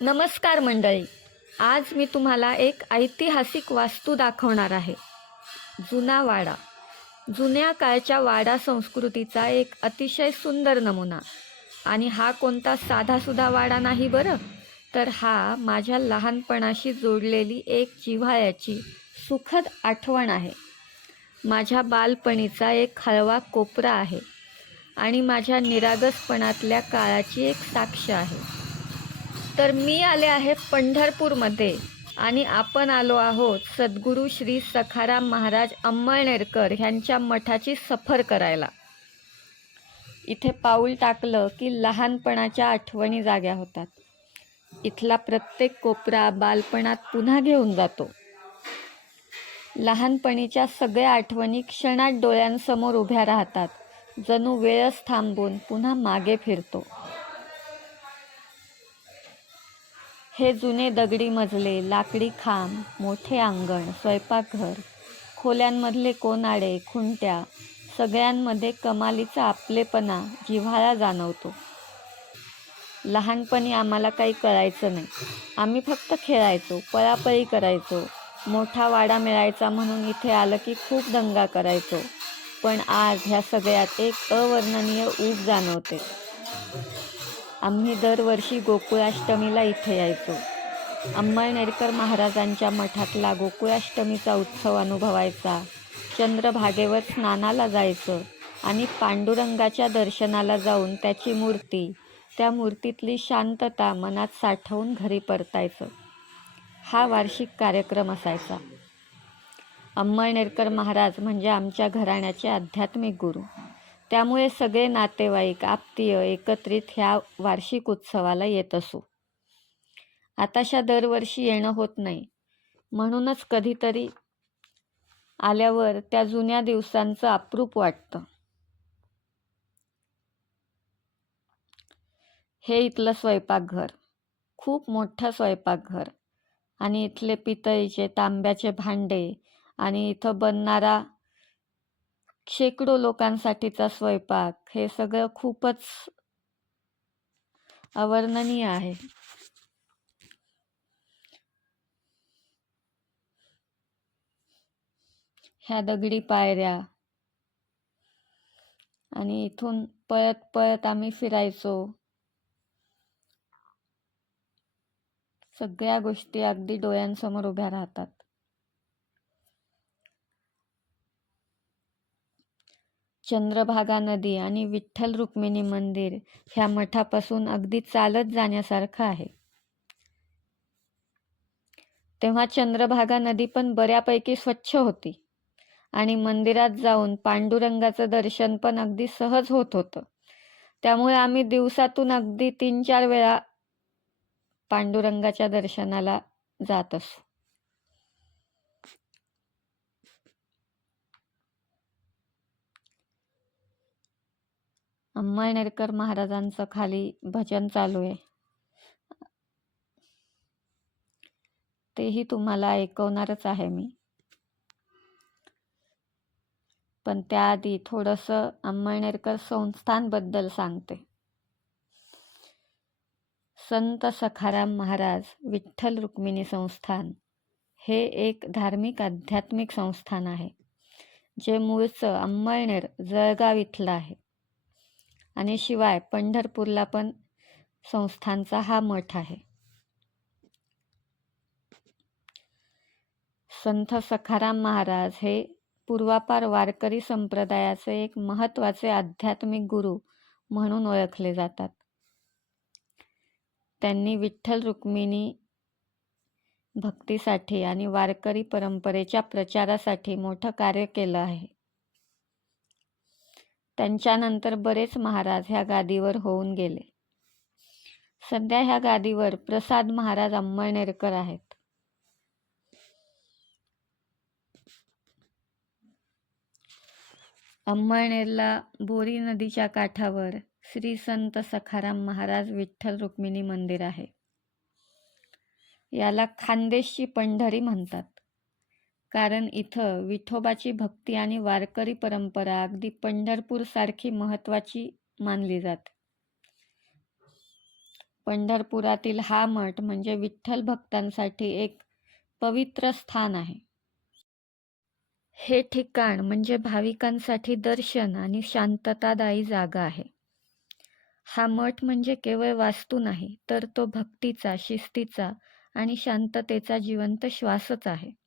नमस्कार मंडळी. आज मी तुम्हाला एक ऐतिहासिक वास्तू दाखवणार आहे. जुना वाडा. जुन्या काळच्या वाडा संस्कृतीचा एक अतिशय सुंदर नमुना. आणि हा कोणता साधासुधा वाडा नाही बरं? तर हा माझ्या लहानपणाशी जोडलेली एक जिव्हाळ्याची सुखद आठवण आहे. माझ्या बालपणीचा एक हळवा कोपरा आहे. आणि माझ्या निरागसपणातल्या काळाची एक साक्ष आहे. तर मी आले आहे पंढरपूरमध्ये आणि आपण आलो आहोत सद्गुरू श्री सखाराम महाराज अंमळनेरकर ह्यांच्या मठाची सफर करायला. इथे पाऊल टाकलं की लहानपणाच्या आठवणी जाग्या होतात. इथला प्रत्येक कोपरा बालपणात पुन्हा घेऊन जातो. लहानपणीच्या सगळ्या आठवणी क्षणात डोळ्यांसमोर उभ्या राहतात. जणू वेळच थांबून पुन्हा मागे फिरतो. हे जुने दगडी मजले लाकडी खांब मोठे अंगण स्वयंपाकघर खोल्यांमधले कोनाडे खुंट्या सगळ्यांमध्ये कमालीचा आपलेपणा जिव्हाळा जाणवतो. लहानपणी आम्हाला काही कळायचं नाही. आम्ही फक्त खेळायचो पळापळी करायचो मोठा वाडा मिळायचा म्हणून इथे आलं की खूप दंगा करायचो. पण आज ह्या सगळ्यात एक अवर्णनीय ऊब जाणवते. आम्ही दरवर्षी गोकुळाष्टमीला इथे यायचो. अंमळनेरकर महाराजांच्या मठातला गोकुळाष्टमीचा उत्सव अनुभवायचा. चंद्रभागेवर स्नानाला जायचं आणि पांडुरंगाच्या दर्शनाला जाऊन त्याची मूर्ती त्या मूर्तीतली शांतता मनात साठवून घरी परतायचं. हा वार्षिक कार्यक्रम असायचा. अंमळनेरकर महाराज म्हणजे आमच्या घराण्याचे आध्यात्मिक गुरु. त्यामुळे सगळे नातेवाईक आप्तीय एकत्रित ह्या वार्षिक उत्सवाला येत असू. आताशा दरवर्षी येणं होत नाही. म्हणूनच कधीतरी आल्यावर त्या जुन्या दिवसांचं अप्रूप वाटतं. हे इथलं स्वयंपाकघर. खूप मोठं स्वयंपाकघर. आणि इथले पितळीचे तांब्याचे भांडे आणि इथं बनणारा शेकडो लोकांसाठीचा स्वयंपाक हे सगळं खूपच अवर्णनीय आहे. ह्या दगडी पायऱ्या आणि इथून पळत पळत आम्ही फिरायचो. सगळ्या गोष्टी अगदी डोळ्यांसमोर उभ्या राहतात. चंद्रभागा नदी आणि विठ्ठल रुक्मिणी मंदिर ह्या मठापासून अगदी चालत जाण्यासारखं आहे. तेव्हा चंद्रभागा नदी पण बऱ्यापैकी स्वच्छ होती आणि मंदिरात जाऊन पांडुरंगाचं दर्शन पण अगदी सहज होत होतं. त्यामुळे आम्ही दिवसातून अगदी तीन चार वेळा पांडुरंगाच्या दर्शनाला जात असू. अंमळनेरकर महाराजांचं खाली भजन चालू आहे. तेही तुम्हाला ऐकवणारच आहे मी. पण त्याआधी थोडंसं अंमळनेरकर संस्थांबद्दल सांगते. संत सखाराम महाराज विठ्ठल रुक्मिणी संस्थान हे एक धार्मिक आध्यात्मिक संस्थान आहे जे मूळचं अंमळनेर जळगाव इथलं आहे. आणि शिवाय पंढरपूरला पण संस्थांचा हा मठ आहे. संत सखाराम महाराज हे पूर्वापार वारकरी संप्रदायाचे एक महत्त्वाचे आध्यात्मिक गुरु म्हणून ओळखले जातात. त्यांनी विठ्ठल रुक्मिणी भक्तीसाठी आणि वारकरी परंपरेच्या प्रचारासाठी मोठं कार्य केलं आहे. त्यांच्यानंतर बरेच महाराज ह्या गादीवर होऊन गेले. सध्या ह्या गादीवर प्रसाद महाराज अंमळनेरकर आहेत. अंमळनेरला बोरी नदीच्या काठावर श्री संत सखाराम महाराज विठ्ठल रुक्मिणी मंदिर आहे. याला खानदेशची पंढरी म्हणतात. कारण इथं विठोबाची भक्ती आणि वारकरी परंपरा अगदी पंढरपूर सारखी महत्वाची मानली जाते. पंढरपुरातील हा मठ म्हणजे विठ्ठल भक्तांसाठी एक पवित्र स्थान आहे. हे ठिकाण म्हणजे भाविकांसाठी दर्शन आणि शांततादायी जागा आहे. हा मठ म्हणजे केवळ वास्तू नाही तर तो भक्तीचा शिस्तीचा आणि शांततेचा जिवंत श्वासच आहे.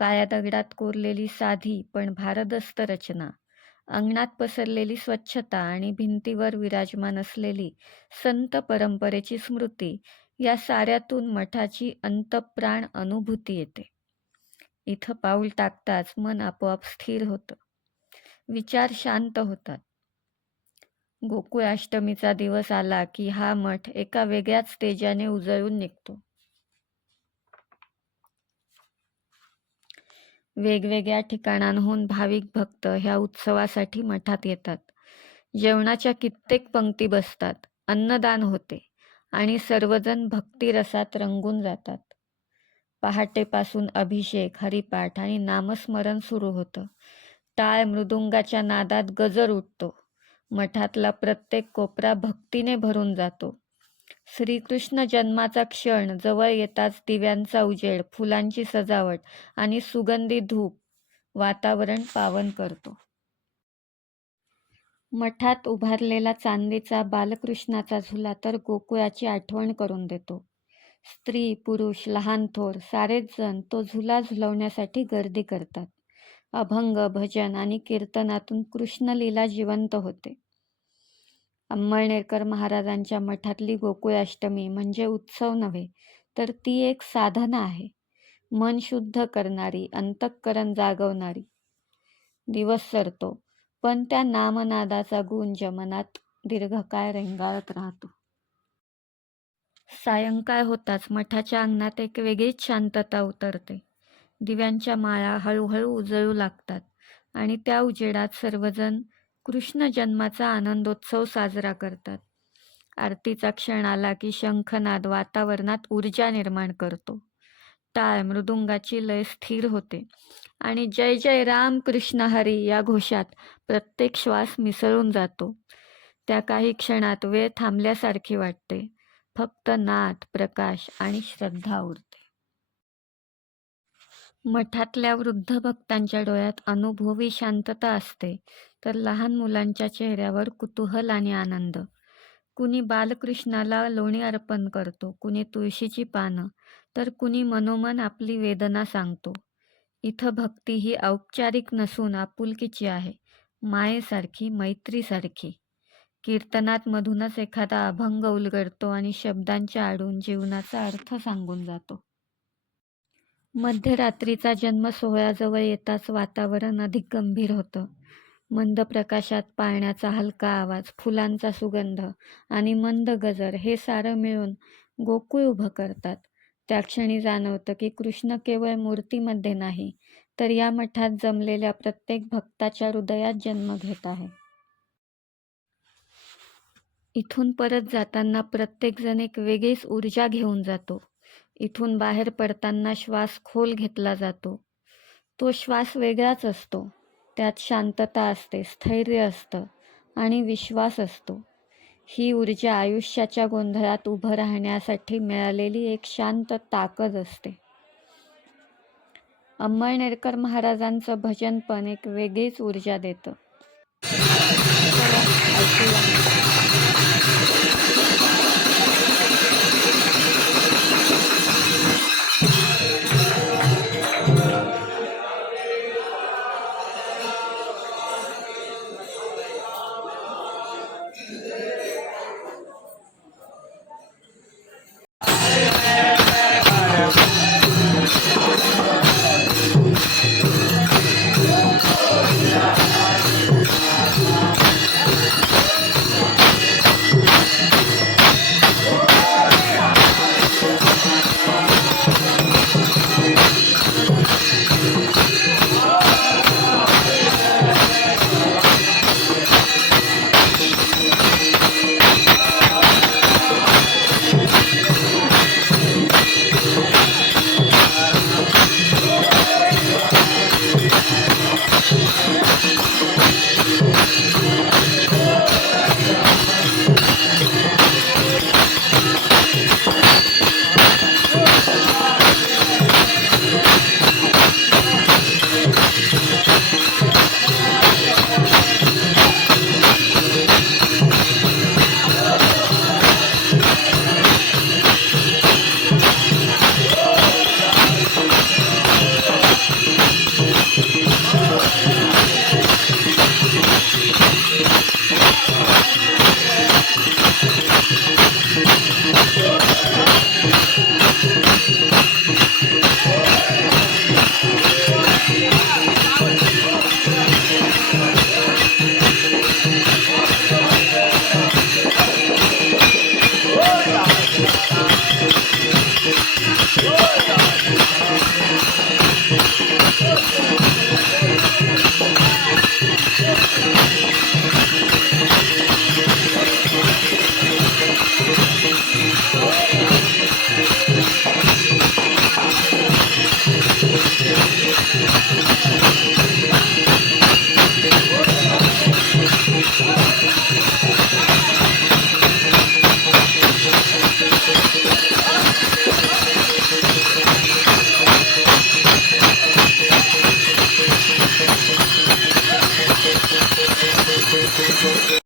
काळ्या दगडात कोरलेली साधी पण भारदस्त रचना. अंगणात पसरलेली स्वच्छता आणि भिंतीवर विराजमान असलेली संत परंपरेची स्मृती या साऱ्यातून मठाची अंतप्राण अनुभूती येते. इथं पाऊल टाकताच मन आपोआप स्थिर होतं. विचार शांत होतात. गोकुळ अष्टमीचा दिवस आला की हा मठ एका वेगळ्याच तेजाने उजळून निघतो. वेगवेगळ्या ठिकाणांहून भाविक भक्त ह्या उत्सवासाठी मठात येतात. जेवणाच्या कित्येक पंक्ती बसतात. अन्नदान होते आणि सर्वजण भक्तिरसात रंगून जातात. पहाटेपासून अभिषेक हरिपाठ आणि नामस्मरण सुरू होतं. टाळ मृदुंगाच्या नादात गजर उठतो. मठातला प्रत्येक कोपरा भक्तीने भरून जातो. श्रीकृष्ण जन्माचा क्षण जवळ येताच दिव्यांचा उजेड फुलांची सजावट आणि सुगंधी धूप वातावरण पावन करतो. मठात उभारलेला चांदीचा बालकृष्णाचा झुला तर गोकुळाची आठवण करून देतो. स्त्री पुरुष लहान थोर सारेच जण तो झुला झुलवण्यासाठी गर्दी करतात. अभंग भजन आणि कीर्तनातून कृष्णलीला जिवंत होते. अंमळनेरकर महाराजांच्या मठातली गोकुळाष्टमी म्हणजे उत्सव नव्हे तर ती एक साधना आहे. मन शुद्ध करणारी अंतःकरण जागवणारी. दिवस सरतो पण त्या नामनादाचा गुंज मनात दीर्घकाळ रेंगाळत राहतो. सायंकाळ होताच मठाच्या अंगणात एक वेगळीच शांतता उतरते. दिव्यांच्या माळा हळूहळू उजळू लागतात आणि त्या उजेडात सर्वजण कृष्ण जन्माचा आनंदोत्सव साजरा करतात. आरतीचा क्षण आला की शंखनाद वातावरणात ऊर्जा निर्माण करतो. टाळ मृदुंगाची लय स्थिर होते. आणि जय जय राम कृष्ण हरी या घोषात प्रत्येक श्वास मिसळून जातो. त्या काही क्षणात वेळ थांबल्यासारखी वाटते. फक्त नाद प्रकाश आणि श्रद्धा उरते. मठातल्या वृद्ध भक्तांच्या डोळ्यात अनुभवी शांतता असते. तर लहान मुलांच्या चेहऱ्यावर कुतूहल आणि आनंद. कुणी बालकृष्णाला लोणी अर्पण करतो कुणी तुळशीची पानं तर कुणी मनोमन आपली वेदना सांगतो. इथं भक्ती ही औपचारिक नसून आपुलकीची आहे मायेसारखी मैत्रीसारखी. कीर्तनात मधूनच एखादा अभंग उलगडतो आणि शब्दांच्या आडून जीवनाचा अर्थ सांगून जातो. मध्यरात्रीचा जन्म सोहळ्याजवळ येताच वातावरण अधिक गंभीर होतं. मंद प्रकाशात पाळण्याचा हलका आवाज फुलांचा सुगंध आणि मंद गजर हे सारं मिळून गोकुळ उभं करतात. त्या क्षणी जाणवतं की कृष्ण केवळ मूर्तीमध्ये नाही तर या मठात जमलेल्या प्रत्येक भक्ताच्या हृदयात जन्म घेत आहे. इथून परत जाताना प्रत्येकजण एक वेगळीच ऊर्जा घेऊन जातो. इथून बाहेर पडताना श्वास खोल घेतला जातो. तो श्वास वेगळाच असतो. त्यात शांतता असते स्थैर्य असतं आणि विश्वास असतो. ही ऊर्जा आयुष्याच्या गोंधळात उभं राहण्यासाठी मिळालेली एक शांत ताकद असते. अंमळनेरकर महाराजांचं भजन पण एक वेगळीच ऊर्जा देतं.